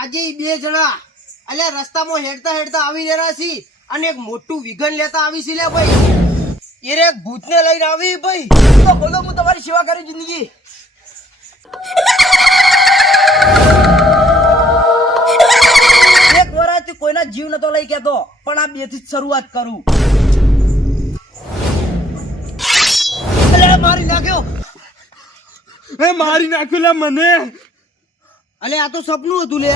આજે ઈ બે જણા અલ્યા રસ્તામાં હેડતા હેડતા આવી રહ્યા છે અને એક મોટું વિઘન લેતા આવી છે લે ભાઈ. એ રે ભૂતને લઈને આવી ભાઈ. તો બોલો હું તમારી સેવા કરી જિંદગી. એક વરાથી કોઈના જીવ નતો લઈ કેતો પણ આ બે થી જ શરૂઆત કરું. અલ્યા મારી નાખ્યો. મારી નાખ્યું લે મને. અલે આ તો સપનું હતું લે.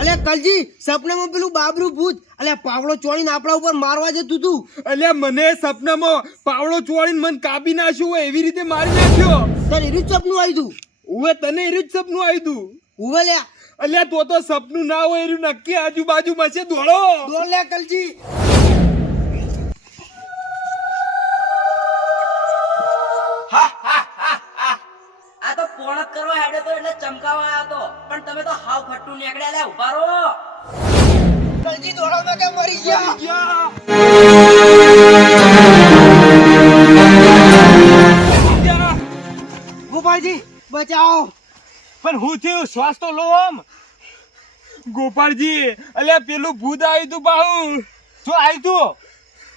અલે કલજી સપનામાં પેલું બાબરું ભૂત અલે પાવડો ચોળીને આપણા ઉપર મારવા જતું તું. અલ્યા મને સપનામાં પાવડો ચોળીને મને કાપી નાખ્યું હોય એવી રીતે મારી નાખ્યો. તને એનું જ સપનું આવ્યું તું? ઉવે તને એનું જ સપનું આવ્યું તું? ઉવે લે. અલ્યા તો સપનું ના હોય એનું નક્કી આજુબાજુમાં છે. દોડો દોડ લે કલજી. આ તો પોણત કરવા હેડે તો એટલે ચમકાવા આવ્યો તો પણ તમે તો હાવ ફટ્ટુ નીકળ્યા. લે ઉભા રહો. કલજી દોડો માં કે મરી ગયા. ગોપાલજી બચાવો. પણ હું થયું? શ્વાસ તો લો આમ. ગોપાળજી અલ્યા પેલું ભૂત આવ્યું તું બાહુ. શું આવ્યું તું?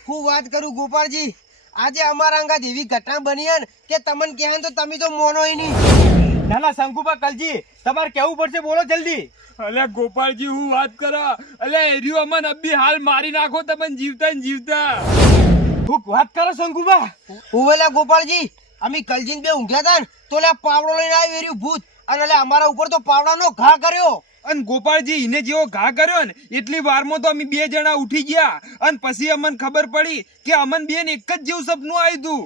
હું વાત કરું ગોપાલજી, આજે અમારા અંગાત એવી ઘટના બની હે ને કે તમને કહે તો તમે તો મોનો નહીં. ના ના શંકુબા કલજી તમારે કેવું પડશે, બોલો જલ્દી. અલ્યા ગોપાળજી હું વાત કરા. અલ્યા એરિયો અમન અબ્બી હાલ મારી નાખો તમને જીવતા ને જીવતા. હું વાત કરો શંકુબા. ઉવેલા ગોપાલજી અમે કલજીન બે ઊંઘ્યા હતા ને તો લે પાવડો લઈને આવ્યું એર્યું ભૂત અને લે અમારા ઉપર તો પાવડાનો ઘા કર્યો. અને ગોપાળજી એને જેવો ઘા કર્યો ને એટલી વારમાં તો અમે બે જણા ઉઠી ગયા અને પછી અમને ખબર પડી કે અમન બેન એક જ જેવું સપનું આવ્યું તું.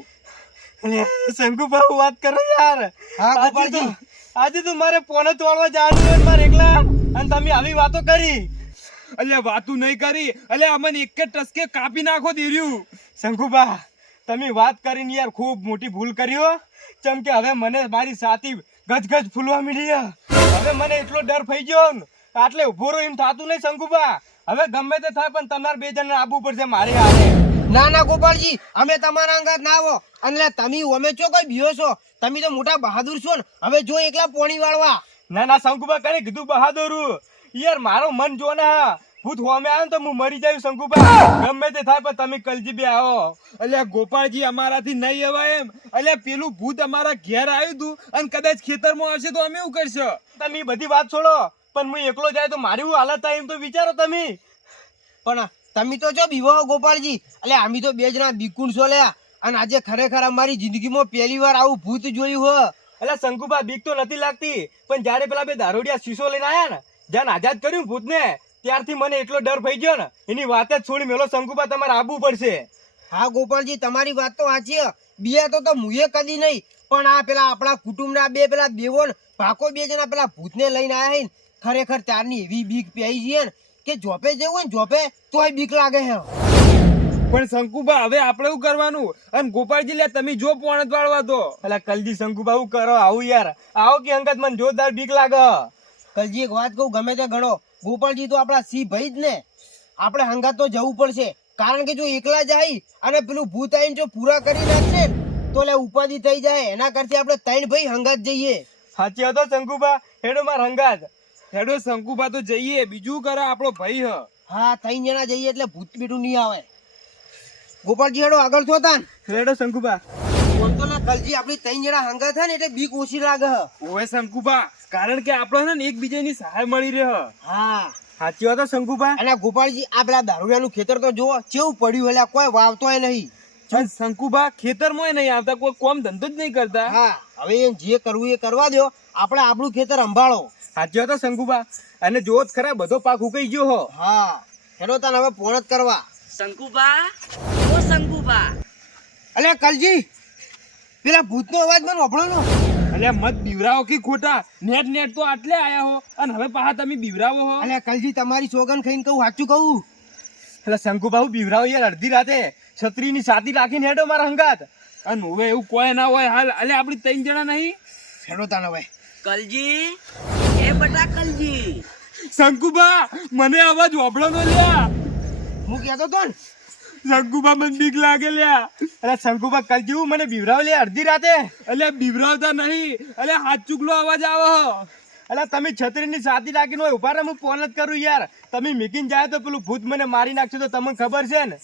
શંકુબા વાત કરો યાર. હા ગોપાલજી આજે તો મારે પોને તોડવા જવાનું હોય મારે એકલા અને તમે આવી વાતો કરી. અલ્યા વાતું નહીં કરી. અલ્યા અમને એક જ ટસકે કાપી નાખો દેર્યું. શંકુબા તમે વાત કરીને યાર ખૂબ મોટી ભૂલ કર્યો. ચમ કે હવે મને મારી સાથી ગજગજ ફૂલવા મળી. હવે મને એટલો ડર થઈ ગયો ને આટલે ઉભો રહો એમ થાતું નહીં શંકુબા. હવે ગમે તે થાય પણ તમારે બે જણ આવવું પડશે મારે હારે. ના ના ગોપાલજી અમે તમારા અંગાત ના આવો અને લે તમે અમે ચો કોઈ બીઓ છો. તમે તો મોટા બહાદુર છો ને હવે જો એકલા પોણી વાળવા. ના ના શંકુબા કઈ કીધું બહાદુર યાર મારો મન જો ને ભૂત હોમે આવે તો હું મરી જાય શંકુબા. ગમે તે થાય પણ તમે કલજી બે આવો. અલ્યા ગોપાળજી અમારાથી નહીં અવાય એમ. અલ્યા પેલું ભૂત અમારા ઘેર આવ્યું તું અને કદાચ ખેતરમાં આવશે તો અમે શું કરશો? તમે બધી વાત છોડો પણ હું એકલો જાય તો મારી શું હાલત થાય એમ તો વિચારો તમે. પણ તમે તો જો બીવો ગોપાલજી. એટલે અમે તો બે જણા બીકુણ છો લે અને આજે ખરેખર અમારી જિંદગીમાં પહેલી વાર આવું ભૂત જોયું હો. એટલે શંકુબા બીક તો નથી લાગતી પણ જયારે પેલા બે દારૂડિયા શીશો લઈને આયા ને જ્યાં આઝાદ કર્યું ભૂત ને ત્યારથી મને એટલો ડર થઈ ગયો ને એની વાત જ છોડી મેલો. શંકુબા તમારે આવવું પડશે. હા ગોપાલજી તમારી વાત તો સાચી. બિયા તો મુએ કદી નહીં પણ આ પેલા આપણા કુટુંબના બે પેલા બેવો ને ભાકો બે જણા પેલા ભૂતને લઈને આયા ને ખરેખર ત્યારની એવી બીક પેઈ છે ને કે જોપે જેવું ને જોપે તોય બીક લાગે છે. પણ શંકુબા હવે આપણે શું કરવાનું? અને ગોપાળજી લે તમે જો પોણત વાળવા તો. એટલે કલજી શંકુબા શું કરો આવું યાર? આવો કે અંગત મને જોરદાર બીક લાગે. કલજી એક વાત કહું ગમે તે ગણો ગોપાલજી તો આપણા સી ભાઈ જ ને. આપણે હંગાત તો જવું પડશે કારણ કે જો એકલા જાય અને પેલું ભૂત આવીને જો પૂરા કરી નાખશે તો લે ઉપાધિ થઈ જાય. એના કરતા આપણે ત્રણ ભાઈ હંગાત જઈએ. સાચી હતો શંકુબા. હેડો માર હંગાત. હેડો શંકુબા તો જઈએ બીજું કરે આપણો ભાઈ હ. હા ત્રણ જણા જઈએ એટલે ભૂત બીટું નહીં આવે. ગોપાલજી હેડો આગળ થતા ને. હેડો શંકુબા. બોલતો ના કલજી આપણી ત્રણ જણા હંગાત થાય ને એટલે બીક ઓછી લાગે. ઓવે શંકુબા કારણ કે આપણને ને એકબીજાની સહાય મળી રહે. હા સાચી વાત શંકુબા. અને ગોપાલજી આ પેલા દારૂડિયાનું ખેતર તો જુઓ કેવું પડ્યું એટલે કોઈ વાવતોય નહીં. શંકુબા ખેતરમાં નહીં આવતા કોઈ કોમ ધંધો જ નહીં કરતા. હા હવે જે કરવું એ કરવા દો. આપણે આપણું ખેતર સંભાળો. સાચી વાત શંકુબા. અને જો જ ખરા બધો પાક ઉકાઈ ગયો હો. હા હેડો તને હવે પોણ જ કરવા. શંકુબા ઓ શંકુબા. અલ્યા કલજી પેલા ભૂતનો અવાજ મને સાંભળો નો. અલ્યા મત બીવરાવો કે ખોટા. નેટ તો આટલે આયા હો અને હવે પાછા તમે બીવરાવો હો. અલ્યા કલજી તમારી સોગન ખાઈને કહું સાચું કહું. એટલે શંકુબાહુ બીવરાવો યાર અડધી રાતે છત્રીની સાથી રાખીને હેડો મારા હંગાત. અને હવે એવું કોઈ ના હોય હાલ. અલ્યા આપડી ત્રણ જણા નહીં. હેડો તને હવે. કલજી એ બટા કલજી. શંકુબા મને અવાજ વાપડો નો લ્યા. હું કહેતો તો ને શંકુબા મને બીક લાગે લ્યા. અરે શંકુબા કલજી મને બીવરાવ લે અડધી રાતે. અલ્યા બીવરાવતા નહીં. અલ્યા હાથ ચુકલો અવાજ આવે. અલા તમે છત્રીની સાથી રાખીને હોય ઉભા રહો, હું ફોન જ કરું યાર. તમે મીકીને જાય તો પેલું ભૂત મને મારી નાખશે તો તમને ખબર છે ને.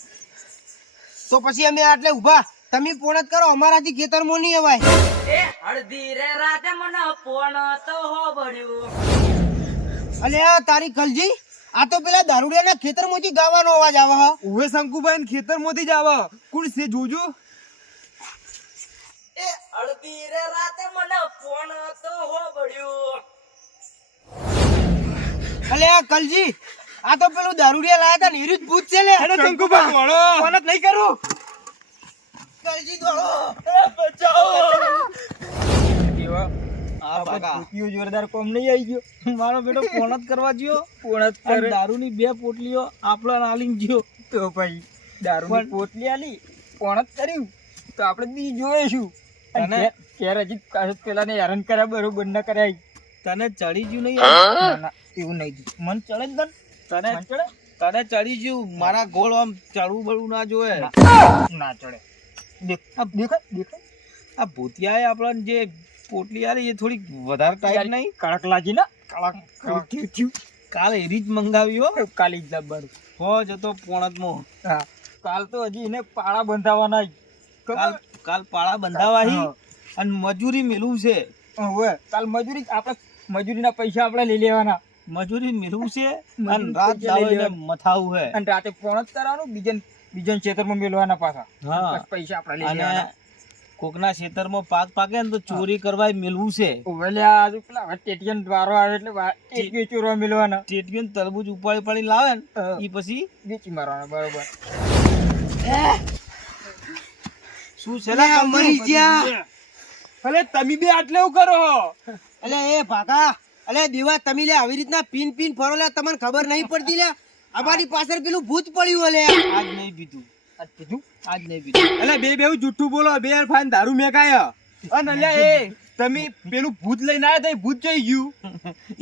તો પછી અમે આટલે ઊભા, તમે ફોન જ કરો, અમારાથી ખેતરમાં નહીં અવાય. એ અડધી રે રાતે મને પોણ તો હોબળ્યું. અલે આ તારી કલજી, આ તો પેલા દારૂડિયાના ખેતરમાંથી ગાવાનો અવાજ આવે હ. ઉવે શંકુભાઈ ખેતરમાંથી જ આવે. કોણ છે જોજો? એ અડધી રે રાતે મને પોણ તો હોબળ્યું. અલે આ કલજી, આ તો પેલું દારૂડિયા લાયા તા ને એર્યું જ ભૂત છે લે. અરે શંકુભાઈ વળો. ફોન જ નહીં કરું. કલજી દોડો. જોરદાર કોમ નહીં આવી ગયો. મારો બેટો ફોન જ કરવા ગયો. ફોન જ કરે. દારૂની 2 પોટલીઓ આપણો આલીને ગયો. તો ભાઈ દારૂની પોટલી આલી, ફોન જ કર્યું તો આપણે બી જોઈશું. અને ઘેર હજી પેલાને હેરાન કર્યા બરોબર ન કર્યા. તને ચડી ગયું નહીં? એવું નહીં થયું. મન ચડે જ તને ચડે. તને ચડી ગયું. મારા ગોળ આમ ચડવું બળવું ના જોયે. ના ચડે. દેખાય આ ભૂતિયાએ આપણને જે પોટલી આલી એ થોડી વધારે ટાઈટ નહીં, કડક લાગી ને. કડક કાલ એરી જ મંગાવી હો. કાલી જ લાવવાનું હો જતો પોણતમાં. હા, કાલ તો હજી એને પાળા બંધાવાના. કાલ પાળા બંધાવા અને મજૂરી મેળવું છે. કાલ મજૂરી આપણે મજૂરીના પૈસા આપણે લઈ લેવાના. મજૂરી મેળવું છે અને રાત દાડો મથાવું છે. અને રાતે પોણ જ કરવાનું, બીજા ખેતરમાં મેળવાના પાછા. હા, પૈસા આપણે લઈ લેવાના. કોકના ખેતરમાં પાક પાકે ને તો ચોરી કરવા મેળવું છે. પેલા ટેટિયન વારો આવે એટલે ટેટિયો ચોરવા મેળવાના. ટેટિયન તરબૂચ ઉપાડી પાડી લાવે ને એ પછી વેચી મારવાના. બરોબર. શું છે લે મરી ગયા? અલે તમે બે આટલે એવું કરો? અલે એ ભાગા, અલે દેવા તમે લે આવી રીતના પીન પીન ફરો લે, તમને ખબર નહીં પડતી લે. અમારી પાછળ પેલું ભૂત પડ્યું અલે. આજ નહીં પીધું. આજ નહીં પીધું. અલે બે જુઠ્ઠું બોલો. બે ફાઈન દારૂ મેકાય. અને અલ્યા એ તમે પેલું ભૂત લઈને આવ્યા તા, ભૂત જઈ ગયું.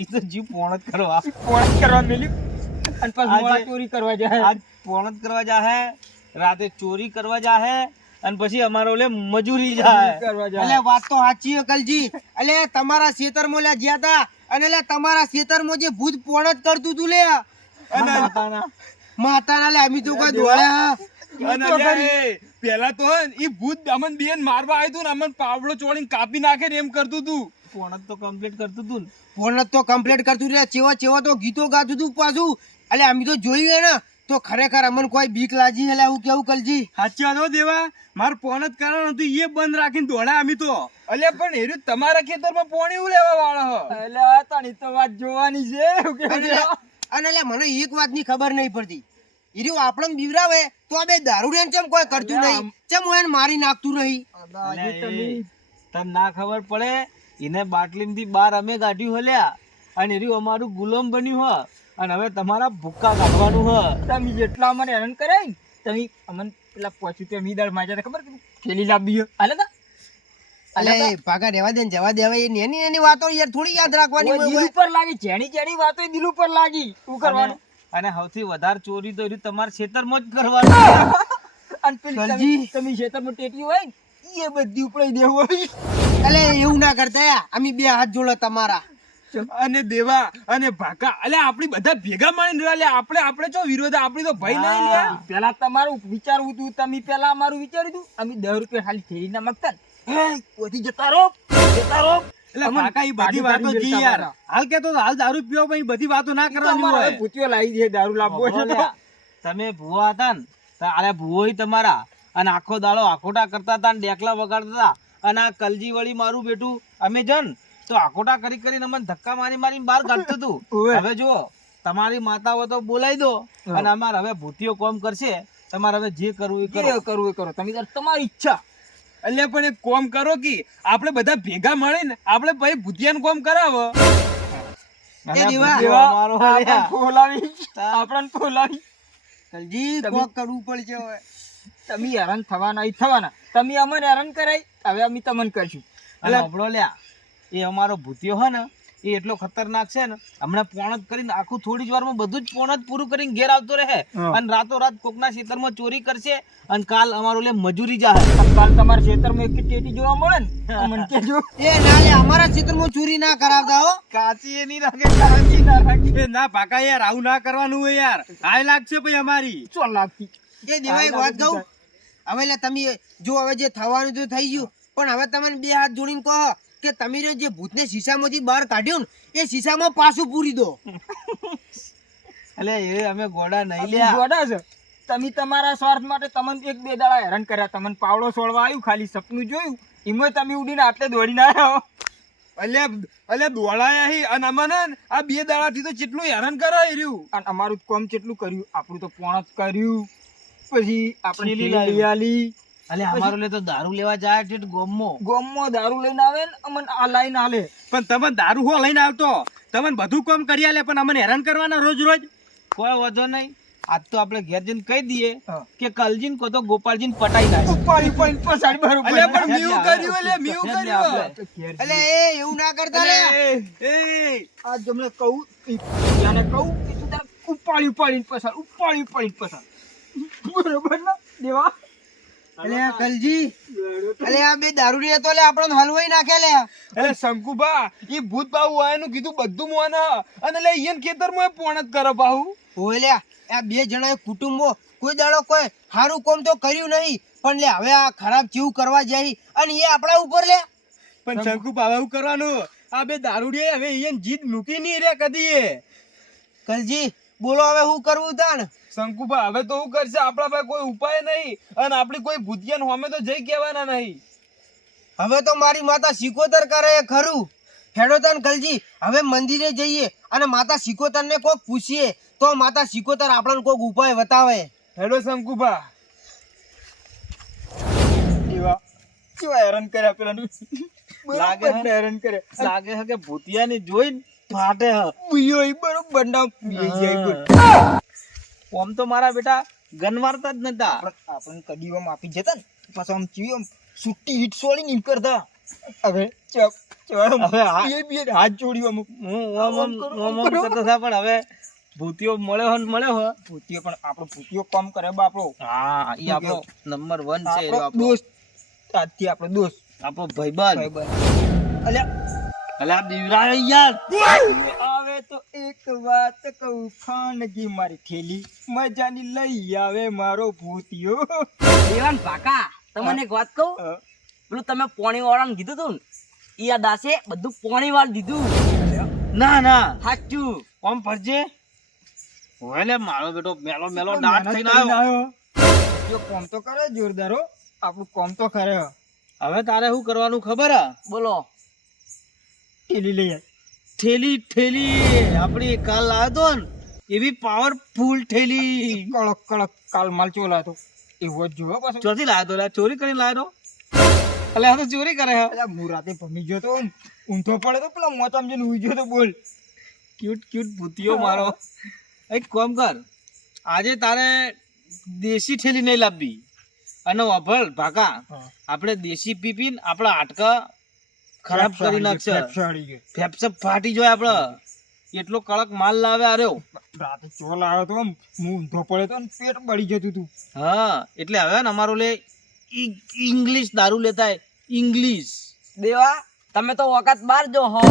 એ તો જીવ પોણ જ કરવા મેલ્યું. અને પછી મોડા ચોરી કરવા જાય. આજ પોણ જ કરવા જાય, રાતે ચોરી કરવા જાય અને પછી અમારો લે મજૂરી જાય. અલે વાત તો સાચી છે કલજી. અલે તમારા ખેતરમાં લે જ્યાં તા અને લે તમારા ખેતરમાં જે ભૂત પોણ જ કરતું તું લે. માતાના લે અમે તો કોઈ દોડ્યા. અને અલ્યા એ પેલા તો ઈ ભૂત અમન બેન મારવા આવ્યું તું ને અમન પાવડો ચોળીને કાપી નાખે ને એમ કરતું તું. પોણ જ તો કમ્પ્લીટ કરતું તું ને. પોણ જ તો કમ્પ્લીટ કરતું રે. ચેવા તો ગીતો ગાતું તું પાછું. અલે અમે તો જોયું ને તો ખરેખર અમને કોઈ બીક લાગી. એટલે હું કેવું કલજી? સાચી વાત હો દેવા. માર ફોન જ કારણ હતું એ બંધ રાખીને દોડ્યા અમે તો. અલ્યા પણ એર્યું તમારા ખેતરમાં પોણી એવું લેવા વાળો હો. એટલે તાણી તો વાત જોવાની છે. અને લે મને એક વાતની ખબર નહીં પડતી. ઈર્યું આપણને બીવરાવે તો આ બે દારૂડિયાને ચમ કોઈ કરતું નહીં, ચમ હું એને મારી નાખતું નહીં. તને ના ખબર પડે. એને બાટલીમાંથી બહાર અમે કાઢ્યું હલ્યા અને એર્યું અમારું ગુલામ બન્યું હ. અને હવે તમારા ભૂક્કા કાઢવાનું હ. તમે જેટલા અમને હેરાન કર્યા ને તમે અમને પેલા પહોંચ્યું તે મીદાળ માજા ખબર કે થેલી લાવી હાલે તા. અલે ભાગા રહેવા દે ને જવા દેવા. એ એની વાતો યાર થોડી યાદ રાખવાની હોય. દિલ ઉપર લાગી. જેની વાતો દિલ ઉપર લાગી. શું કરવાનું? અને સૌથી વધારે ચોરી તો તમારા ખેતરમાં જ કરવાનું. અને પેલી તમે ખેતરમાં ટેટી હોય ને એ બધી ઉપડી દેવું હોય. અલે એવું ના કરતા, અમે બે હાથ જોડો તમારા. અને દેવા અને ભાકા અલ્યા આપણી બધા ભેગા મળીને રહ્યા. આપણે જો વિરોધ આપણી તો ભય નહીં લે. પેલા તમારું વિચારવું હતું. તમે પેલા અમારું વિચાર્યું હતું. અમે 10 રૂપિયા ખાલી થેલી ના માંગતા ને જતા રહો. એટલે ભાકા ઈ બધી વાતો જી યાર. હાલ કેતો હાલ દારૂ પીવો પણ ઈ બધી વાતો ના કરવાની હોય. ભૂતિયો લાવી દે દારૂ લાવવો છે. તમે ભૂવા હતા ને તો આલે ભૂવો તમારા અને આખો દાડો આખોટા કરતા હતા ને ડેકલા વગાડતા હતા. અને આ કલજી વળી મારું બેટું અમે જન તો આખોટા કરી અમને ધક્કા મારી બહાર કાઢતું હતું. હવે જુઓ તમારી માતાઓ તો બોલાવી દો અને અમારે હવે ભૂતિયો કોમ કરશે. તમારે હવે જે કરવું એ કરો. તમે તમારી ઈચ્છા. એટલે પણ એક કોમ કરો કે આપણે બધા ભેગા મળીને આપણે ભાઈ ભૂતિયાનું કોમ કરાવો. કલજી કોક કરવું પડશે હવે. તમે હેરાન થવાના. તમે અમને હેરાન કરાય હવે અમે તમને કરશું. એટલે આપણો લ્યા એ અમારો ભૂતિયો હે ને એ એટલો ખતરનાક છે ને, હમણાં પોણ જ કરીને આખું થોડી જ વારમાં બધું જ પોણ જ પૂરું કરીને ઘેર આવતો રહે અને રાતોરાત કોકના ખેતરમાં ચોરી કરશે અને કાલ અમારો લે મજૂરી જાહે. કાલ તમારા ખેતરમાં એક ટેટી જોવા મળે ને મને કહેજો. એ ના લે અમારા ક્ષેત્રમાં ચોરી ના કરાવતા હો. કાચી એ નહીં રાખે, કાચી ના રાખે. ના પાકા યાર આવું ના કરવાનું હોય યાર. હાય લાગશે ભાઈ અમારી. શું લાગતી? એ દેવાય વાત કહું, હવે લે તમે જો હવે જે થવાનું તો થઈ ગયું, પણ હવે તમને બે હાથ જોડીને કહો કે તમે જે ભૂતને શીશામાંથી બહાર કાઢ્યું ને એ શીશામાં પાછું પૂરી દો. એટલે એ અમે ગોડા નહીં આપણે લ્યા. ગોડા છે. તમે તમારા સ્વાર્થ માટે તમને એક બે દાડા હેરાન કર્યા. તમને પાવડો છોડવા આવ્યું, ખાલી સપનું જોયું, એમાં તમે ઉડીને આટલે દોડીને આવ્યા. અલ્યા દોડાયા હી અને અમને આ 2 દાડાથી તો કેટલું હેરાન કરાય રહ્યું. અને અમારું જ કામ કેટલું કર્યું, આપણું તો પોણ જ કર્યું, પછી આપણે થેલી થેલી આલી, અલે અમારો લે તો દારૂ લેવા જાય ઠેઠ ગોમમાં. ગોમમાં દારૂ લઈને આવે ને અમને આ લાઈન આલે. પણ તમે દારૂ હો લઈને આવતો, તમે બધું કામ કરી આલે પણ અમને હેરાન કરવાના રોજ રોજ. કોઈ વાંધો નહીં, આજ તો આપણે ઘેર જઈને કહી દઈએ હા. કે કલજીન કો તો ગોપાલજીન પટાઈ નાખે. ઉપાડી ઉપાડી પછાડી બરોબર. અલ્યા પણ ઘેર મીવું લે કર્યું, આવે. અલ્યા મીવું ઘેર લે કર્યું. આપણે. એટલે એ એવું ના કરતા લે. આ તમને કહું, યાને કહું કે તું તારે ઉપાડી ઉપાડીને પછાડ. બરોબર ને દેવા? એટલે કલજી, એટલે આ બે દારૂડિયા તો લે આપણને હલવાઈ નાખે લે. અરે શંકુબા ઈ ભૂત બાહુ આયનું કીધું બધું મોન અને લે ઈયન ખેતરમાં પોણ જ કરે બાહુ. ઓય લે આ બે જણા કુટુંબો કોઈ દાડો કોઈ સારું કામ તો કર્યું નહીં, પણ લે હવે આ ખરાબ ચીવ કરવા જાય અને એ આપણા ઉપર લે. પણ શંકુબા હવે શું કરવાનું? આ બે દારૂડિયા હવે ઈયન જીદ મૂકી નહીં રે કદી એ. કલજી બોલો હવે શું કરવું તાણ? શંકુબા હવે તો શું કરશે? આપણા પાસે કોઈ ઉપાય નહીં અને આપણી કોઈ ભૂતિયાન હોમે તો જઈ કહેવાના નહીં. હવે તો મારી માતા સિકોતર કરે એ ખરું. હેડો તન કલજી હવે મંદિરે જઈએ અને માતા સિકોતર ને કોક પૂછીએ તો માતા સિકોતર આપણને કોક ઉપાય બતાવે. હેડો શંકુબા. દેવા કેવા હેરાન કર્યા પેલાનું. લાગે બરોબર હે? હેરાન કર્યા. લાગે છે કે ભૂતિયાને જોઈને ફાટે હ. ઉયો ઈ બરોબર ના પીએ જાય બોલ. ઓમ તો મારા બેટા ગન મારતા જ નતા. આપણે કદી આમ આપી જતા ને પાછો આમ ચીવી આમ સુટ્ટી હીટ સોળી નીમ કરતા. હવે ચપ હવે હા. બે હાથ જોડ્યું અમુક. ઓમ કરતા હતા પણ હવે ભૂતિયો મળ્યો ને મળ્યો હો. ભૂતિયો પણ આપણો ભૂતિયો કામ કરે બાપડો. હા ઈ આપણો નંબર 1 છે. આપણો આપણો દોસ્ત. આજથી આપણો દોસ્ત. આપણો ભાઈબંધ. ભાઈબંધ. અલ્યા અલા બીવરાય યાર. આવે તો એક વાત કહું, ખાનગી મારી થેલી મજાની લઈ આવે મારો ભૂતિયો. દેવાન પાકા તમને એક વાત કહું, પેલું તમે પોણી વાળાને કીધું તું ને, ઈ આ દાસે બધું પોણી વાળ દીધું. ના ના સાચું. ઓમ ફરજે. ઓલે મારો બેટો મેલો મેલો દાંત થઈને આવ્યો. જો કોમ તો કરે જોરદારો, આપણું કોમ તો કરે. હવે તારે શું કરવાનું ખબર હે? બોલો. થેલી લઈ આય. થેલી આપણી કાલ લાવ્યો તો ને એવી પાવરફુલ થેલી. કડક કડક કાલ માલ ચોલા તો એવો જ જોયો પાછો. ચોથી લાવ્યો તો? લા, ચોરી કરીને લાવ્યો તો? અલે આ તો ચોરી કરે હે. અલ્યા હું રાતે ભમી ગયો તો ઊંધો પડે તો પેલા મોચામ જઈને ઉઈ ગયો તો બોલ. ક્યુટ ભૂતિયો મારો. એક કામ કર, આજે તારે દેશી થેલી નહીં લાવવી અને વાપર ભાકા. આપણે દેશી પીપીને આપણા હાડકા ખરાબ કરી નાખશે. ફેફસા ફાટી જાય આપડે. એટલો કડક માલ લાવે આર્યો. રાતે ચોલ આવ્યો તો આમ હું ઊંધો પડે તો ને પેટ બળી જતું તું. હા એટલે હવે ને અમારો લે ઇંગ્લિશ દારૂ લેતા ઇંગ્લિશ. દેવા તમે તો વખત બાર જો હો.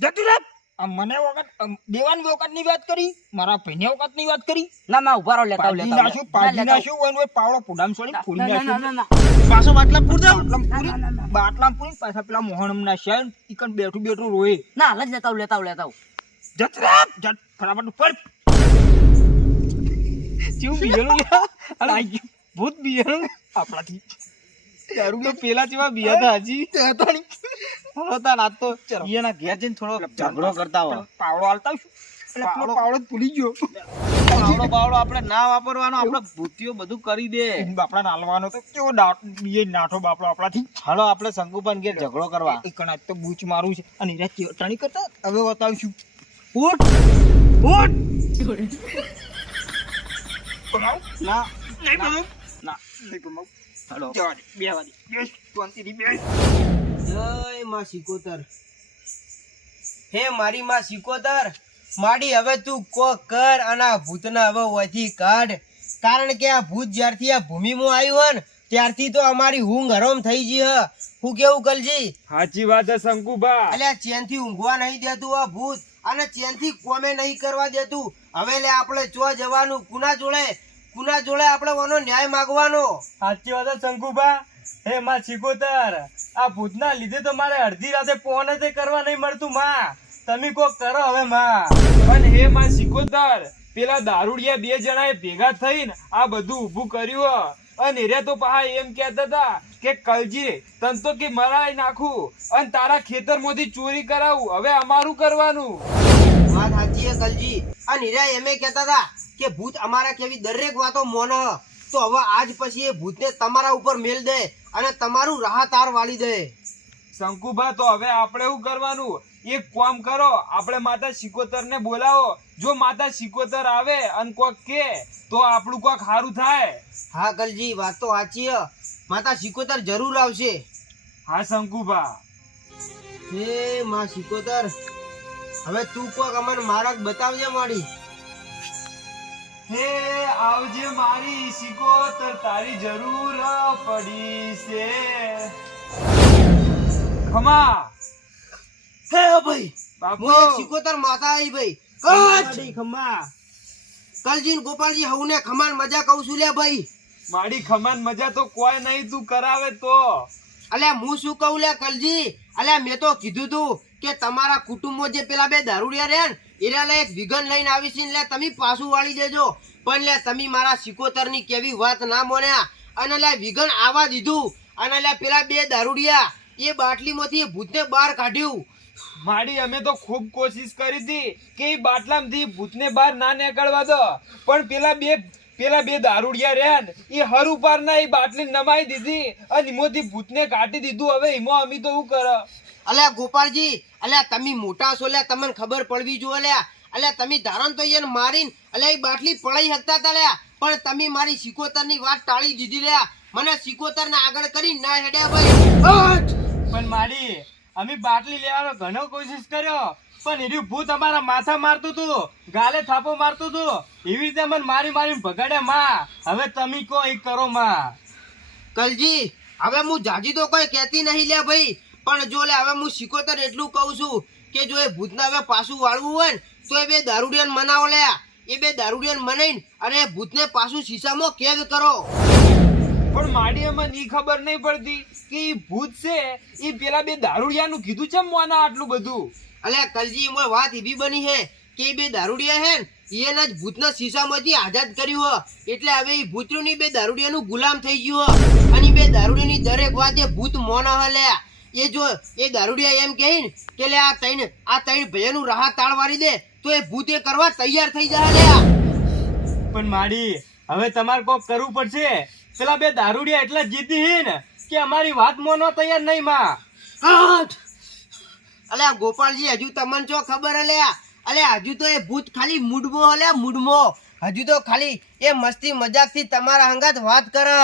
જતું રે. આ મને વખત દેવાની વખત ની વાત કરી, મારા ભાઈને વખત ની વાત કરી. ના ના ઉભા રહો, લેતા આવું, પાડી લેતા આવું. નાખ્યું, પાડી નાખ્યું, ઓય ઓય પાવડો પુડામ છોડી ફોડી ના, ના, નાખ્યું. ના, ના. પાછો બાટલા પૂર દઉં. બાટલામાં પૂરી પાછા પેલા મોહનમ ના શહેર ઈકન બેઠું રોય. ના, હાલ જ લેતા આવું, લેતા આવું, લેતા આવું. જત રે જત ફટાફટ ઉપર. કેવું બિયાણું લ્યા? અરે ભૂત બિયાણું આપણાથી દારૂ તો પેલા જેવા બિયા હતા હજી. તેતાણી હવે તાર આ તો ઈયાના ઘેર જઈને થોડો ઝઘડો કરતા હોય. પાવડો હાલતા આવશું. એટલે પેલો પાવડો જ ભૂલી ગયો. પાવડો આપણે ના વાપરવાનો, આપણે ભૂતિયો બધું કરી દે. બાપડા નાલવાનો તો કેવો બીએ નાઠો બાપડો આપણાથી. હાલો આપણે શંકુપાન ઘેર ઝઘડો કરવા. ઈકણ આજ તો બૂચ મારું છે અને એરા ચેવટાણી કરતા હવે બતાવીશું. ઉઠ ઉઠ. કમાવ ના નહીં કમાવ ના નહીં કમાવ. હાલો જવા દે, બેવા દે. બેસ, શાંતિથી બેસ. જય માં સિકોતર. હે મારી માં સિકોતર, માડી હવે તું કોક કર અને આ ભૂતને હવે ઓયથી કાઢ. કારણ કે આ ભૂત જ્યારથી આ ભૂમિમાં આવ્યું હોય ને ત્યારથી તો અમારી ઊંઘ હરામ થઈ ગઈ હ. હું કેવું કલજી? સાચી વાત છે શંકુભા. અલ્યા ચેનથી ઊંઘવા નહીં દેતું આ ભૂત અને ચેનથી કોમે નહીં કરવા દેતું. હવે લે આપણે ચો જવાનું? કુના જોડે આપણે ઓનો ન્યાય માંગવાનો? સાચી વાત છે શંકુભા. હે માં સિકોતર, આ ભૂતના લીધે તો મારે અડધી રાતે ફોન જ કરવા નહીં મળતું માં. તમે કોક કરો હવે માં. પણ હે માં સિકોતર, પેલા દારૂડિયા બે જણાએ ભેગા થઈને આ બધું ઊભું કર્યું અને રે તો પાહા એમ કહેતા હતા કે કલજી તન તો કે મરાઈ નાખું અને તારા ખેતરમાંથી ચોરી કરાવું. હવે અમારું કરવાનું. વાત સાચી હે કલજી. આ નિરા એમે કહેતા હતા કે ભૂત અમારા કેવી દરેક વાતો મોને હ. તો હવે આજ પછી એ ભૂતને તમારા ઉપર મેલ દે અને તમારું રાહતાર વાળી દે. શંકુભા, તો હવે આપણે શું કરવાનું? એક કામ કરો, આપણે માતા સિકોતર ને બોલાવો. જો માતા સિકોતર આવે અને કોક કે તો આપણું કોક સારું થાય. હા કલજી, વાત તો સાચી હ. માતા સિકોતર જરૂર આવશે. હા શંકુભા. હે માં સિકોતર, હવે તું કોક અમને માર્ગ બતાવજે માડી. હે આવજે મારી સિકોતર, તારી જરૂર પડી છે. ખમા હે ભાઈ, બાપુ. હું એક સિકોતર માતા આવી ભાઈ. માડી ખમા. કલજી ને ગોપાલજી હવને ખમાન મજા કહું છું લે ભાઈ. માડી ખમાન મજા તો કોઈ નહીં, તું કરાવે તો. અલ્યા હું શું કહું લે કલજી? અલ્યા મેં તો કીધું તું કે તમારા કુટુંબમાં જે પેલા બે દારૂડિયા રહ્યા ને એના લે એક વિઘન લઈને આવી છે લે તમે પાછું વાળી દેજો. પણ લે તમે મારા સિકોતર ની કેવી વાત ના મોન્યા અને લે વિઘન આવા દીધું અને લે પેલા બે દારૂડિયા એ બાટલીમાંથી એ ભૂતને બહાર કાઢ્યું. માડી અમે તો ખૂબ કોશિશ કરી હતી કે એ બાટલામાંથી ભૂતને બહાર ના નીકળવા દો, પણ પેલા બે દારૂડિયા રહ્યા ને એ હર ઉપર ના એ બાટલી નમાઈ દીધી અને એમાંથી ભૂતને કાઢી દીધું. હવે એમાં અમે તો શું કરે? અલ્યા ગોપાલજી, અલ્યા તમે મોટા છો લે, તમને ખબર પડવી જોઈએ લ્યા. અલ્યા તમે ધારણ તો એને મારીને અલ્યા એ બાટલી પડાઈ શકતા હતા લ્યા, પણ તમે મારી સિકોતર ની વાત ટાળી દીધી લ્યા. મને સિકોતર ને આગળ કરી ના હેડ્યા ભાઈ. પણ માડી અમે બાટલી લેવાનો ઘણો કોશિશ કર્યો, પણ એનું ભૂત અમારા માથા મારતું હતું, ગાલે થાપો મારતું હતું. એવી રીતે મને મારી ભગાડ્યા માં. હવે તમે કો એ કરો માં. કલજી, હવે હું જાજી તો કોઈ કહેતી નહીં લે ભાઈ, પણ જો લે હવે હું સિકોતર એટલું કહું છું કે જો એ ભૂતને હવે પાછું વાળવું હોય ને તો એ બે દારૂડિયાને મનાવો લે. એ બે દારૂડિયાને મનાઈને અને એ ભૂતને પાછું શીશામાં કેદ કરો. પણ માડી અમને ઈ ખબર નહીં પડતી કે ઈ ભૂત છે એ પેલા બે દારૂડિયાનું કીધું છે મોના આટલું બધું. અલ્યા કલજી, એમાં વાત એવી બની હે કે એ બે દારૂડિયા હે ને એના જ ભૂતના શીશામાંથી આઝાદ કર્યું હ. એટલે હવે એ ભૂતની બે દારૂડિયાનું ગુલામ થઈ ગયું હ અને બે દારૂડિયાની દરેક વાત એ ભૂત મોના હ લે. એ જો એ દારૂડિયા એમ કહે ને કે લે આ ત્રણ ભયનું રાહ તાળ વાળી દે તો એ ભૂત એ કરવા તૈયાર થઈ જાય લે. પણ માડી હવે તમારે કોક કરવું પડશે. પેલા બે દારૂડિયા એટલા જીદી હે ને કે અમારી વાત મોનો તૈયાર નહીં માં. અલ્યા ગોપાલજી, હજુ તમને જો ખબર હે અલ્યા હજુ તો એ ભૂત ખાલી મૂડમો હલે મૂડમો. હજુ તો ખાલી એ મસ્તી મજાકથી તમારા હંગાત વાત કરે,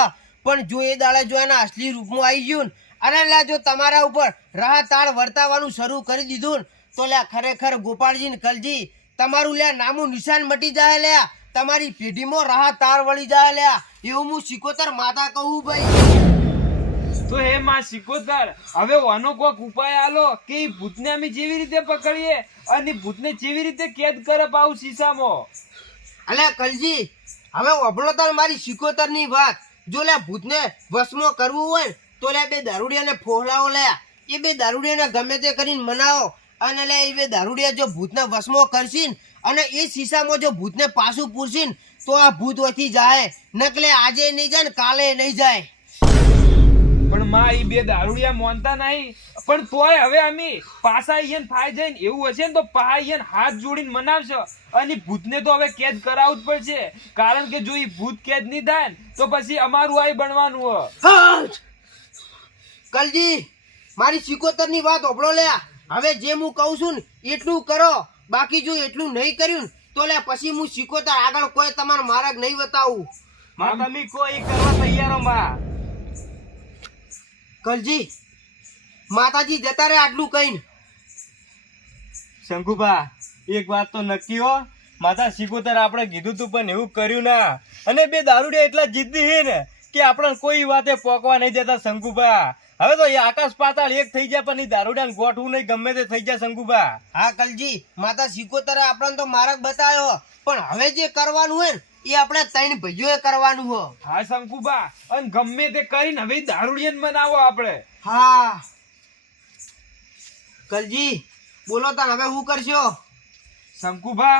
પણ જો એ દાડે જો એના અસલી રૂપમાં આવી ગયું ને અને લ્યા જો તમારા ઉપર રાહ તાળ વર્તાવાનું શરૂ કરી દીધું ને તો લ્યા ખરેખર ગોપાલજી ને કલજી તમારું લ્યા નામું નિશાન મટી જાય લ્યા. તમારી પેઢીમાં રાહ તાળ વળી જાય લ્યા. એવું હું સિકોતર માતા કહું ભાઈ. તો હે માં સિકોતર, હવે વાનો કોક ઉપાય આલો કે ઈ ભૂતને અમે જેવી રીતે પકડીએ અને ભૂતને જેવી રીતે કેદ કરે પાઉ શીશામાં. અલ્યા કલજી, હવે ઓભળો તાર મારી સિકોતર ની વાત. જો લે ભૂતને વશમાં કરવું હોય ને તો લે બે દારૂડિયાને ફોહલાવો લે. એ બે દારૂડિયાને ગમે તે કરીને મનાવો અને લે એ બે દારૂડિયા જો ભૂતને વશમાં કરશે ને અને એ શીશામાં જો ભૂતને પાછું પૂરશે ને તો આ ભૂત વધી જાય. નકલે આજે નહીં જાય ને કાલે નહીં જાય. પણ માં ઈ બે દારૂડિયા મોનતા નહીં, પણ તોય હવે અમે પાછા ઈયન ફાઈ જઈને એવું હશે ને તો પા ઈયન હાથ જોડીને મનાવશો અને ભૂતને તો હવે કેદ કરાવવું જ પડશે. કારણ કે જો ઈ ભૂત કેદ નહીં થાય ને તો પછી અમારું આઈ બનવાનું હો. કલજી, મારી સિકોતર ની વાત ઓભળો લે. હવે જે હું કહું છું ને એટલું કરો, બાકી જો એટલું નહીં કર્યું ને તો લે પછી હું સિકોતર આગળ કોઈ તમારો માર્ગ નહીં બતાવું. માં તમે કોઈ કરવા તૈયાર હો માં. કલજી, માતાજી જતા રે આટલું કહીને. શંકુભા એક વાત તો નક્કી હો, માતા શિકોતર આપણે કીધું તું પણ એવું કર્યું ના. અને બે દારૂડિયા એટલા જિદ્દી છે ને કે આપણને કોઈ વાતે પોકવા નહીં દેતા શંકુભા. હવે તો એ આકાશ પાતાળ એક થઈ જાય પણ એ દારૂડિયાને ગોઠવું નહીં, ગમે તે થઈ જાય શંકુભા. હા કલજી, માતા સિકોતરે આપણને તો માર્ગ બતાવ્યો, પણ હવે જે કરવાનું હોય ને એ આપણે ત્રણ ભાઈઓએ કરવાનું હો. હા શંકુભા, અને ગમે તે કરીને હવે દારૂડિયાને મનાવો આપણે. હા કલજી બોલો તાન હવે શું કરશો? શંકુભા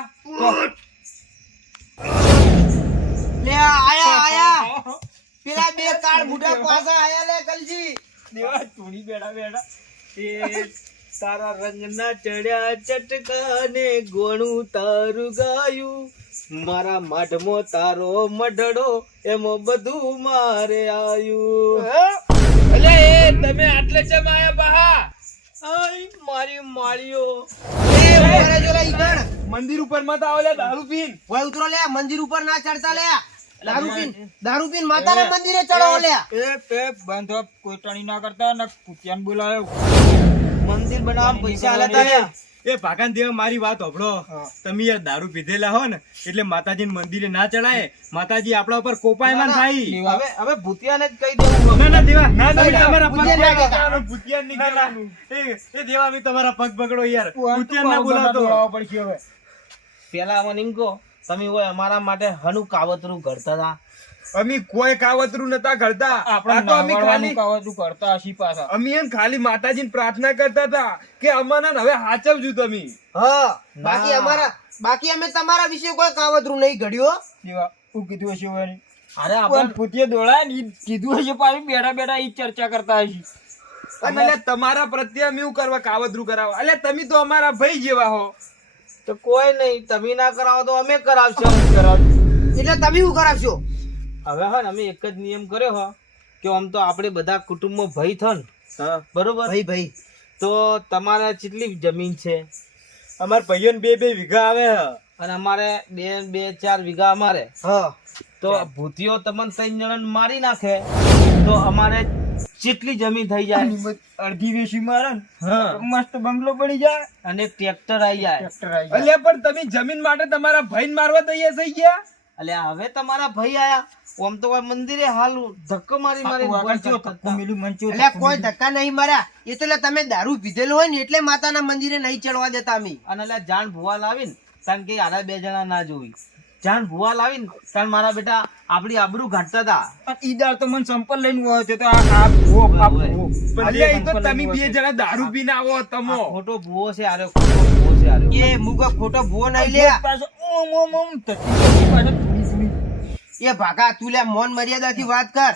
લે આયા પેલા બે કાળ બુઢા પાછા આયા લે કલજી. દેવા તુણી બેડા બેડા એ તારા રંગના ચડ્યા ચટકાને ગોણું તારું ગાયું, મારા માઢમાં તારો મઢડો એમાં બધું મારે આયું. અલે એ તમે આટલે ચમ આયા બહા? આઈ મારી માળીઓ એ ઉભા રહેજો લે ઈકણ. મંદિર ઉપર મત આવો લે દારૂ પીન. ઓય ઉતરો લે, મંદિર ઉપર ના ચડતા લે. દારૂ પીન માતાના મંદિરે ચડો લે. એ તે બંધ કોઈ ટણી ના કરતા ને પૂતિયાને બોલાયો. મંદિર બનાવવા પૈસા આલ્યા તા. એ ભાગન દેવ મારી વાત હોભળો. તમે યાર દારૂ પીધેલા હો ને એટલે માતાજીને મંદિરે ના ચડાય, માતાજી આપણા ઉપર કોપાયમાન થાય. હવે હવે ભૂતિયાને જ કહી દેવું. ના ના દેવા, ના તમે તમારા પગ ભૂતિયા ના કહેતા. પકડો, ભૂતિયા નહીં કહેવાનું. એ દેવા અમે તમારા પગ પકડો યાર, ભૂતિયા ના બોલાવતો. પડશે હવે. પેલા મને એમ કહો, તમે હોય અમારા માટે હનું કાવતરું ઘડતા હતા? અમે કોઈ કાવતરું નતા કરતા. આપણે આ તો અમે નાવાળવાનું ખાલી કાવતરું કરતા હશી પાછા. અમે એમ ખાલી માતાજીને પ્રાર્થના કરતા હતા કે અમને હવે હાચવજો તમે. હા બાકી અમે તમારા વિશે કોઈ કાવતરું નહીં ઘડ્યું હો. દેવા હું કીધું હશે હવે નહીં. અરે પણ આપણે પૂતિયા દોડાય ને ઈ કીધું હશે પાછું બેઠા બેઠા ઈ ચર્ચા કરતા હશે. અને અલ્યા તમારા પ્રત્યે અમે એવું કરવા કાવતરું કરાવો? અલ્યા તમે તો અમારા ભાઈ જેવા હો. તો કોઈ નહીં, તમે ના કરાવો તો અમે કરાવશો. એટલે તમે શું કરાવશો? હવે હા ને અમે એક જ નિયમ કર્યો હો કે આમ તો આપણે બધા કુટુંબમાં ભાઈ થન બરોબર, ભાઈ તો તમારે કેટલી જમીન છે? અમારા ભાઈઓને 2-2 વીઘા આવે હે. અને અમારે 2-4 વીઘા અમારે. હા તો ભૂતિયો તમને 3 જણાને મારી નાખે તો અમારે કેટલી જમીન થઈ જાય? અડધી વેશી મારે ને હા. મસ્ત બંગલો પડી જાય, અને ટ્રેક્ટર આવી જાય. ટ્રેક્ટર આવી જાય. અલ્યા પણ તમે જમીન માટે તમારા ભાઈને મારવા તૈયાર થઈ ગયા? એટલે હવે તમારા ભાઈ આયા, આમ તો કોઈ મંદિરે હાલ ધક્કો મારી મારી આખું આગળ ચો ધક્કો મિલ્યું, મન ચો એટલે કોઈ ધક્કા નહીં માર્યા. એ તો એટલે તમે દારૂ પીધેલું હોય ને એટલે માતાના મંદિરે નહીં ચડવા દેતા અમે. અને એટલે જાણ ભુવા લાવીને કારણ કે આરા 2 જણા ના જોઈ, જાણ ભુવા લાવીને તાર મારા બેટા આપડી આબરૂ ઘાટતા હતા. પણ ઈ દાળ તો મને સંપલ લઈને આવ્યો છે તો આ ભૂવો બાપ ઓય. ભૂવો. પણ અલ્યા ઈ તો તમે 2 જણા દારૂ પીને આવો આ તમો. ખોટો ભુવો છે, આરે ખોટો ભુવો છે આરે. એ મુકો ખોટો ભૂવો નહીં લે. પાછો ઓમ ઓમ ઓમ થતી થતી પાછો થોડી થોડી. એ ભાગા તું લે મોન મર્યાદાથી વાત કર.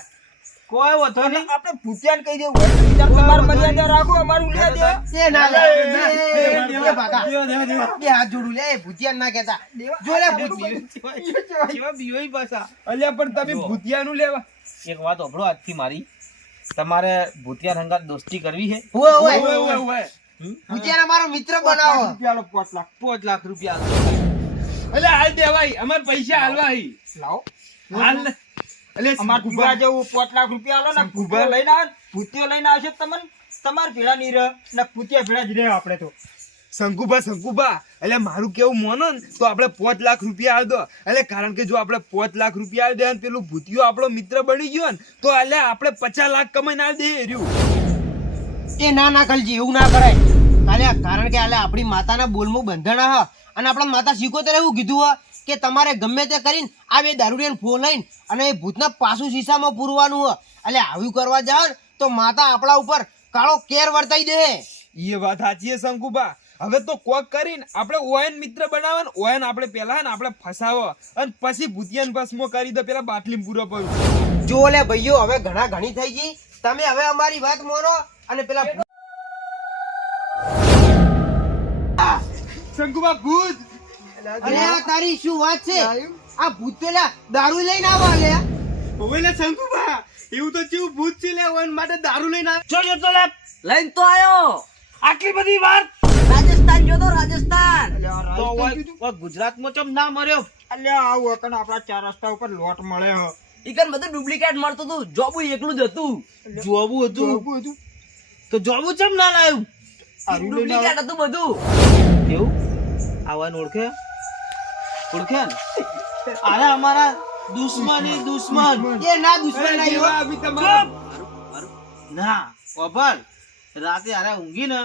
કોઈ વાંધો અને નહીં. આપણે ભૂતિયાને કહી દેવું હોય તો બીજા તમારી મર્યાદા રાખો, અમારું લે દે. એ ના લે. દેવા, એ ભાગા દેવા. બે હાથ જોડું લે. એ ભૂતિયા ના કહેતા. જો લે કેવા બીઓય પાછા. અલ્યા પણ તમે ભૂતિયાનું લેવા. એક વાત હોભળો આજથી મારી, તમારે ભૂતિયા હંગાત દોસ્તી કરવી છે? ઓય ઓય, ઓય ઓય, ઓય. ભૂતિયાને મારો મિત્ર બનાવો. રૂપિયા લો 5 લાખ 5 લાખ રૂપિયા અલ્યા હાલ દેવાય, અમાર પૈસા હાલવા હી. લાવો. હાલ ને. અલ્યા અમાર શંકુભા, પીવા જેવું 5 લાખ રૂપિયા આલો ને શંકુભા. ભૂતિયો લઈને આવશે તમને તમાર ભેળા નહીં રહે ને ભૂતિયા ભેળા જ રહે આપણે તો. શંકુભા એટલે મારું કેવું મોનો ને તો આપણે 5 લાખ રૂપિયા આલ દો. એટલે કારણ કે જો આપણે 5 લાખ રૂપિયા આલ દે ને પેલું ભૂતિયો આપણો મિત્ર બની ગયો ને તો એટલે આપણે 50 લાખ કમાઈને આલ દે રહ્યું. એ ના કલજી એવું ના કરાય. કારણ કે આપણી માતાના બોલમું બંધણ હ અને આપણા માતા સિકોતરે એવું કીધું હ કે તમારે ગમે તે કરીને આ બે દારૂડિયાને ફોન લઈને અને એ ભૂતના પાછું શીશામાં પૂરવાનું હ. એટલે આવું કરવા જાવ ને તો માતા આપણા ઉપર કાળો કેર વર્તાઈ દે. એ વાત સાચી છે શંકુભા. હવે તો કોક કરીને આપણે ઓયન મિત્ર બનાવવાનું. ઓયન આપણે પેલા ને આપણે ફસાવો અને પછી ભૂતિયાને ભસ્મો કરી દો પેલા બાટલી પૂરો પડ્યું. જો લે ભાઈઓ હવે ઘણી થઈ ગઈ. તમે હવે અમારી વાત માનો અને પેલા શંકુભા ભૂત. અરે આ તારી શું વાત છે? આ ભૂત તો લ્યા દારૂ લઈને આવા લે. ઓવેલા શંકુભા એવું તો કેવું ભૂત છે લે ઓયન માટે દારૂ લઈને આવે. જોજો તો લે લઈને તો આયો. આટલી બધી વાત. રાજસ્થાન જોતો રાજસ્થાન. તો ગુજરાતમાં ચમ ના મર્યો? અલ્યા આવું હતું ને આપણા 4 રસ્તા ઉપર લોટ મળે હ. ઈકન બધું ડુપ્લિકેટ મળતું હતું, જોબુ એકલું જ હતું. જોવું હતું તો જોવું ચમ ના લાવ્યું? ડુપ્લિકેટ હતું બધું. એવું આવાને ઓળખે ને અરે અમારા દુશ્મન એ ના દુશ્મન ના એવો. દેવા અભી તમારા ના ઓભળ રાતે અરે ઊંઘી ને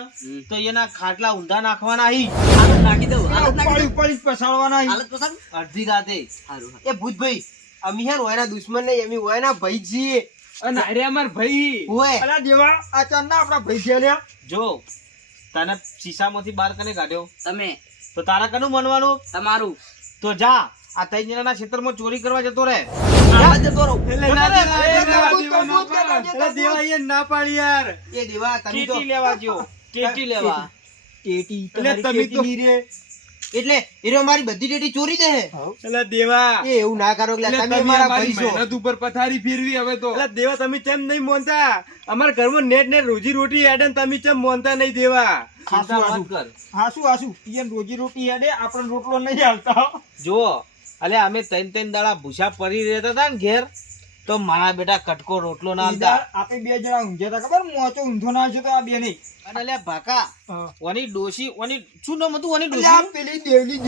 તો એના ખાટલા ઊંધા નાખવાના અહીં હાલત નાખી દઉં, હાલત નાખી દઉં. પડી પસાડવાના હાલત પસંદ? અડધી રાતે હારું, હારું. એ ભૂતભાઈ અમે હે ને ઓયના દુશ્મન નહીં, અમે ઓયના ભાઈ જ છીએ. અને અરે અમાર ભાઈ ઓય અલા દેવા આ ચાંદના આપણા ભાઈ છે લ્યા. જો તને શીશામાંથી બહાર કને કાઢ્યો તમે તો તારા કનું મનવાનું તમારું તો જા આ ત્રણ જણાના ખેતરમાં ચોરી કરવા જતો રહે હાલત જતો રહો. એટલે ના દેવા, દેવા ના પાડ. એટલે દેવા એ ના પાડી યાર. એ દેવા તમે તો ટેટી લેવા જો ટેટી લેવા ટેટી એટલે તમારી તમે તો- ટેટી ની રે. એટલે એ રહ્યો મારી બધી ડેટી ચોરી દે હે. એટલે દેવા એ એવું ના કરો એટલે એટલે તમે તમે મારા અમારી ભાઈ છો. મહેનત ઉપર પથારી ફેરવી હવે તો. એટલે દેવા તમે કેમ નહીં મોનતા? અમારા ઘરમાં નેટ ને રોજી રોટી હેડે ને તમે કેમ મોનતા નહીં દેવા? ચિંતા મત કર હાસુ ઈયન રોજી રોટી હેડે આપણને રોટલો નહીં હાલતા. જો અલે અમે ત્રણ દાડા ભૂસા પડી રહેતા હતા ને ઘેર તો મારા બેટા કટકો રોટલો ના ઈદાર આવતા આપણે બે જણા ઊંઘ્યા હતા ખબર મોચો ઊંધો ના છે તો આ બે નહીં. અને લે ભાકા ઓની ડોશી ઓની શું નામ હતું ઓની એટલે આ ડોશી પેલી દેવલી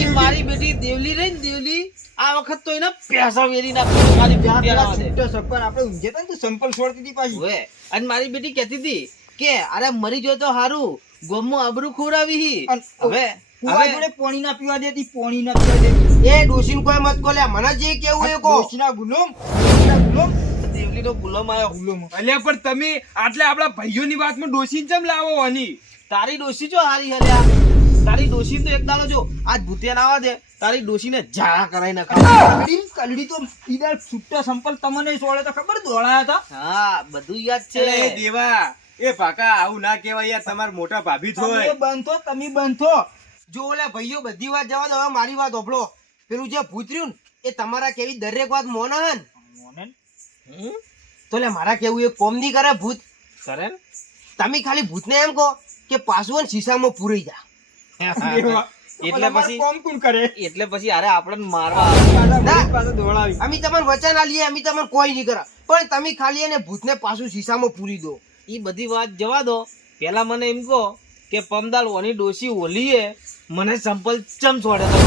ઈ મારી બેટી દેવલી રહી ને દેવલી આ વખત તો એને પૈસા વેરી નાખ્યું મારી બેટી પેલા આના માટે. છૂટો સપ્પર આપણે ઊંઘ્યા હતા ને તો સંપલ છોડતી હતી પાછી. ઓએ અને મારી બેટી કહેતી હતી કે અરે મરી ગયો તો હારું ગોમમાં આબરૂ ખોરાવી હી. અને હવે કુવા જોડે પાણી ના પીવા દેતી પાણી ના પીવા દેતી. એ ડોશીને કોઈ મત કોલે મને જે કેવું એ કહો. ડોશીના ગુલામ, ડોશીના ગુલામ, દેવલી નો ગુલામ આવ્યો ગુલામ. અલ્યા પણ તમે આટલે આપણા ભાઈઓની વાતમાં ડોશી કેમ લાવો આની? તારી ડોશી જો હારી હલ્યા તારી ડોશી તો એક દાડો જો આજ ભૂતિયા ના આવે તારી ડોશીને ઝાડા કરાઈ નાખા. કલડી તો ઈદાર છૂટા સંપલ તમને સોળે તો ખબર દોડાયા હતા. હા બધું યાદ એટલે એ છે દેવા એ પાકા આવું ના કહેવાય યાર, તમારા મોટા ભાભી તમે થોય. બંધો તમે બંધો. જો ઓલા ભાઈઓ બધી વાત જવા દો, હવે મારી વાત ઓભળો. પેલું જે ભૂત રહ્યું ને એ તમારા કેવી દરેક વાત મોને હે ને હમ? તો લે મારા કેવું એ કોમ ની કરે ભૂત. કરે ને? તમે ખાલી ભૂતને એમ કહો કે પાછું હે ને શીશામાં પૂરી જા. એટલે પછી કોમ કોણ કરે? એટલે પછી અરે આપણને મારવા ના. પાછો દોડાવી. અમે તમને વચન આલીએ, અમે તમને કોઈ નહીં કરે, પણ તમે ખાલી એને ભૂતને પાછું શીશામાં પૂરી દો. ઈ બધી વાત જવા દો પેલા મને એમ કહો કે પમદાલ ઓની ડોશી ઓલીએ મને સંપલ ચમ છોડે તો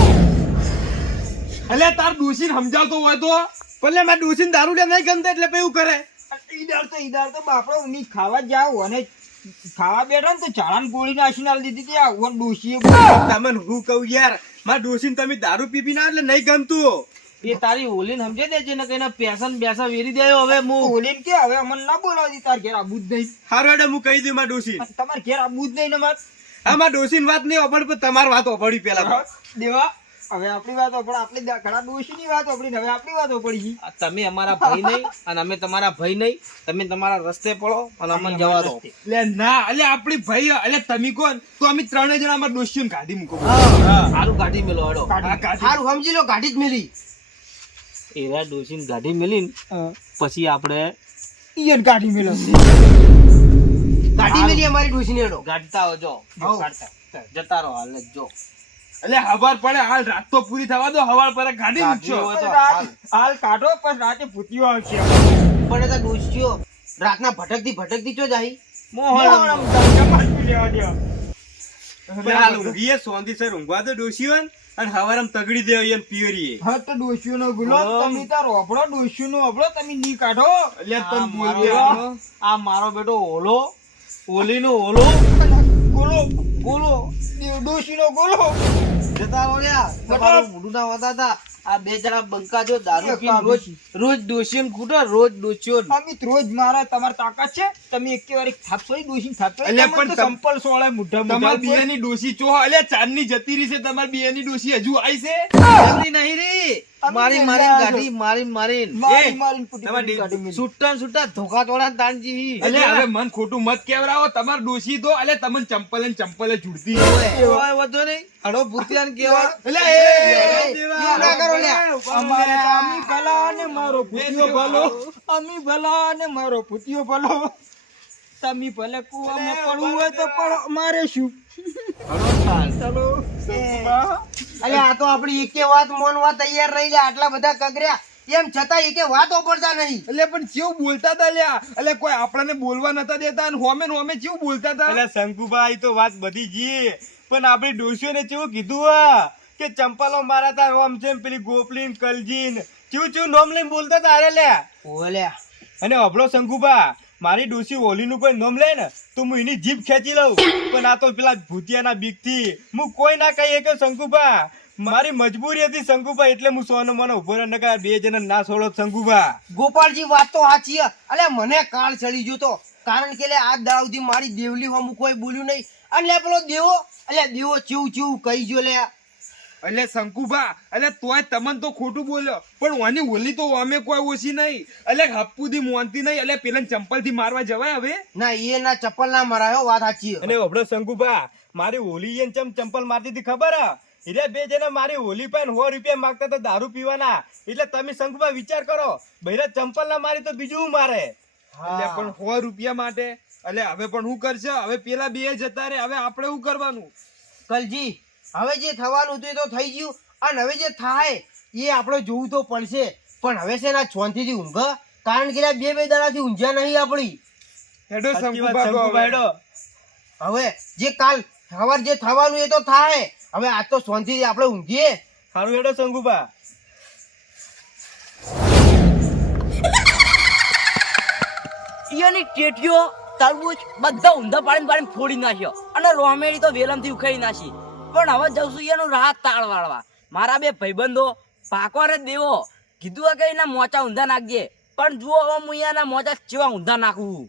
એટલે તાર ડોશીને સમજાવતો હોય તો ભલે મારે ડોશીને દારૂ લે નહીં ગમતા એટલે પછી એવું કરે. ઈદાર તો બાપડો ઊની ખાવા જાવ અને ખાવા બેઠા ને તો ચાળાને ગોળી નાખીને આલી દીધી હતી. આ ઓન ડોશીએ તમને હું કહું યાર, મારા ડોશીને તમે દારૂ પી ના એટલે નહીં ગમતું. એ તારી ઓલીને સમજે દેજે ને કઈ પેસન બેસા વેરી દેયો હવે હું બોલીને કે હવે અમને ના બોલાવતી તાર ઘેર આબુ જ નહીં. હારું હેડે હું કહી દઉં મારા ડોશી. તમારે ઘેર આબુ જ નહીં ને માર હા મારા ડોશીની વાત નહીં ઓપડ પણ તમારી વાત ઓપડી પેલા. દેવા હવે આપણી વાતો પણ આપણે ઘણા ડોશીની વાત આપણી હવે આપણી વાતો પડી ગઈ. આ તમે અમારા ભાઈ નહીં અને અમે તમારા ભાઈ નહીં તમે તમારા રસ્તે પડો અને અમને જવા દો એટલે ના એટલે આપણી ભાઈ એટલે તમે કોણ તો અમે ત્રણે જણા અમારા ડોશીઓને કાઢી મૂકો. સારું કાઢી મેલો હડો હા, કાઢી. સારું સમજી લો, ગાડી જ મેલી. એવા ડોશીને ગાડી મેલીને પછી આપણે ઈયન કાઢી મેલો. ગાડી મેલી અમારી ડોશીને હેડો. ગાડતા હો જો જતા રહો હાલ જ જો એટલે હવાર પડે હાલ રાત તો પૂરી થવા દો, હવાર પડે ગાડી કાઢી મૂકશો. હોય તો રાત હાલ કાઢો પણ રાતે ભૂતિયો આવશે. પણ એ તો ડોશીઓ રાતના ભટકતી ચો જાય. મોહરમ તમારું લેવા દેવા. એટલે હાલ ઊંઘીએ શાંતિસર ઊંઘવા દો ડોશીઓને અને હવારે આમ તગડી દે એને પિયરીએ. હા તો ડોશીઓનો ગુલામ તમે તાર ઓભળો ડોશીઓનો ઓભળો તમે ની કાઢો. એટલે આ તમે મારો બોલ્યા. બેટો- આ મારો બેટો ઓલો ઓલીનો ઓલો ગોલો ગોલો ડોશીનો ગોલો. જતા રહો લ્યા. તમારું મોઢું ના વતાતા. આ બે જણા બંકા જો દારૂ પીને રોજ ડોશીઓને કૂટો રોજ ડોશીઓને. અમિત રોજ મારા તમારી તાકાત છે તમે એક વાર થાપસો ડોશી થાપસો અલ્યા પણ તમને તો સંપલ સોળે મુઢા તમારી બિયાની ડોશી ચો એટલે ચાંદની જતી રહી છે, તમારી બિયાની ડોશી હજુ આવી છે. જલ્દી નહીં રી. અમે મારી બે મારી જણા ગાડી મારી મારી મારી એ, મારીને કુટી તમારી કુટી કાઢી મેલી. છૂટા છૂટા ધોકા તોડા તાણજી એટલે હવે મન ખોટું મત કેવરાવો, તમારી ડોશી તો એટલે તમને ચંપલે ને ચંપલે છૂટતી. ઓય વધો નહીં હડો ભૂતિયાને કેવા એટલે એવું ના કરો લ્યા. અમારે તો અમી ભલા ને મારો ભૂતિયો ભલો અમી ભલા ને મારો ભૂતિયો ભલો તમે ભલે કુવામાં પડવું હોય તો પડો અમારે શું. ચલો અલે આ તો આપડી એકે વાત મોનવા તૈયાર રહી ગયા, આટલા બધા કગર્યા એમ છતાં એ કે વાત ઓપડતા નહીં. એટલે પણ કેવું બોલતા હતા લ્યા, એટલે કોઈ આપણને બોલવા નતા દેતા અને હોમે ને હોમે કેવું બોલતા હતા. એટલે શંકુભાઈ તો વાત બધી જી, પણ આપણી ડોશીઓને કેવું કીધું હા કે ચંપલો મારા તા ઓમ છે પેલી ગોપલીન કલજીન કેવું નોમ લઈને બોલતા હતા અરે લ્યા. ઓલ્યા અને અભળો શંકુભા, મારી ડોશી ઓલીનું કોઈ નામ લે ને તો હું એની જીભ ખેંચી લઉં, પણ આ તો પેલા ભૂતિયાના બીકથી હું કોઈ ના કહી કે શંકુભા, મારી મજબૂરી હતી શંકુભા, એટલે હું સોનો મને ઉભો રહે, નકર બે જણા ના છોડો શંકુભા. ગોપાલજી વાત તો સાચી છે. અલે મને કાળ ચડી ગયો તો, કારણ કે લે આજ દાવ સુધી મારી દેવલી હોમ કોઈ બોલ્યું નહીં. અને લે પેલો દેવો, અલે દેવો ચેવું ચેવું કહી ગયો લે. એટલે શંકુભા, એટલે તોય તમને તો ખોટું બોલ્યો, પણ ઓની ઓલી તો અમે કોઈ ઓછી નહીં, એટલે હપ્પુથી મોનતી નહીં, એટલે પેલા ચંપલ થી મારવા જવાય હવે? ના એ ના ચપ્પલ ના મરાયો, વાત સાચી છે. અને અભળો શંકુભા, મારી હોલી એને ચંપલ મારતી હતી ખબર હે? એટલે બે જણા મારી હોલી પર 100 રૂપિયા માંગતા હતા દારૂ પીવાના. એટલે તમે શંકુભા વિચાર કરો, બૈરા ચંપલ ના મારી તો બીજું શું મારે? એટલે પણ 100 રૂપિયા માટે, એટલે હવે પણ શું કરશે? હવે પેલા બે જતા રે, હવે આપણે શું કરવાનું? કલજી હવે જે થવાનું હતું એ તો થઈ ગયું, અને હવે જે થાય એ આપણે જોવું તો પડશે. પણ હવે છે ના છોનથી ઊંઘ, કારણ કે બે દાડાથી ઊંઝ્યા નહીં આપણી. હેડો શંકુભા હેડો. હવે જે કાલ સવાર જે થવાનું એ તો થાય, હવે આજ તો શાંતિથી આપણે ઊંઘીએ. સારું હેડો શંકુભા. ઈયોની ટેટીઓ તરબૂચ બધા ઊંધા પાડીને પાડીને ફોડી નાખ્યો, અને રોમેડી તો વેલમથી ઉખેડી નાખી. પણ હવે જઉં છું એનું રાહત તાળ વાળવા. મારા બે ભાઈબંધો પાકો રે દેવો કીધું કે એના મોચા ઊંધા નાખજે, પણ જુઓ હવે હું એના મોચા ચેવા ઊંધા નાખું.